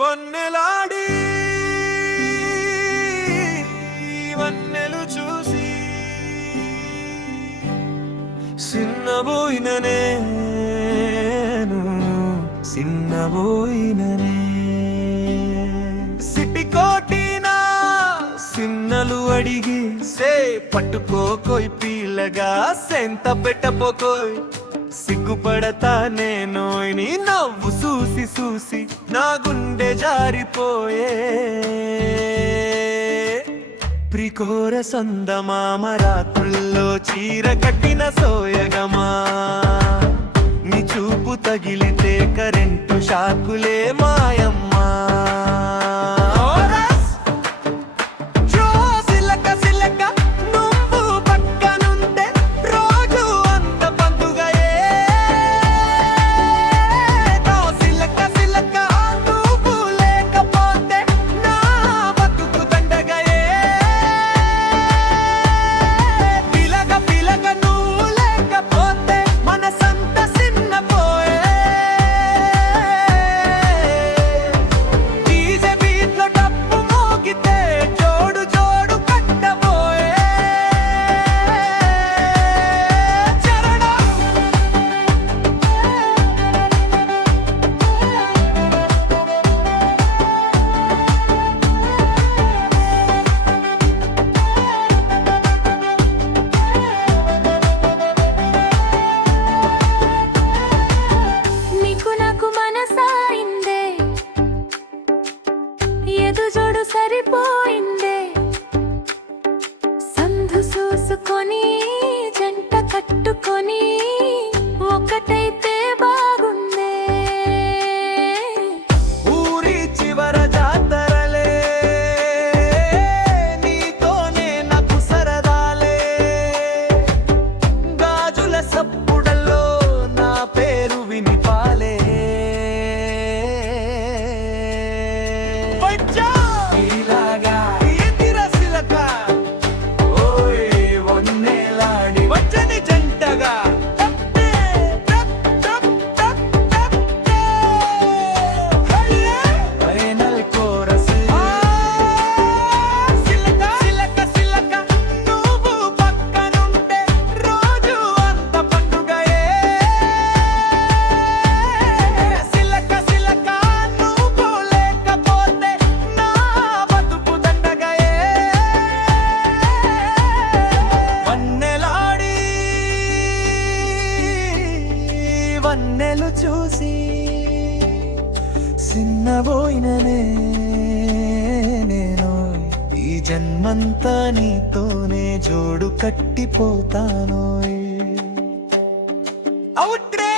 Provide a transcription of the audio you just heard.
వన్నెలాడి వన్నెలు చూసి సిన్నబోయిననే సిన్నబోయిననే సిటి కోటినా సిన్నలు అడిగి సే పట్టుకోకోయ్ పీలగా సెంత పెట్టపోకోయ్ సిగ్గుపడతా నేను నీ నవ్వు చూసి చూసి నా గుండె జారిపోయే ప్రికోర సందమామ రాత్రుల్లో చీర కట్టిన సోయగమా నీ చూపు తగిలితే కరెంటు షాకులే మాయమ్మా సరిపోయిందే సంధు చూసుకొని జంట కట్టుకొని ఒకటైతే బాగుందే ఊరి చివర జాతరలే నీతోనే నాకు సరదాలే గాజుల సప్పుడల్లో నా పేరు వినిపాలే వన్నెలు చూసి సిన్నబోయిననే నేను ఈ జన్మంతా నీతోనే జోడు కట్టిపోతాను అవుట్రే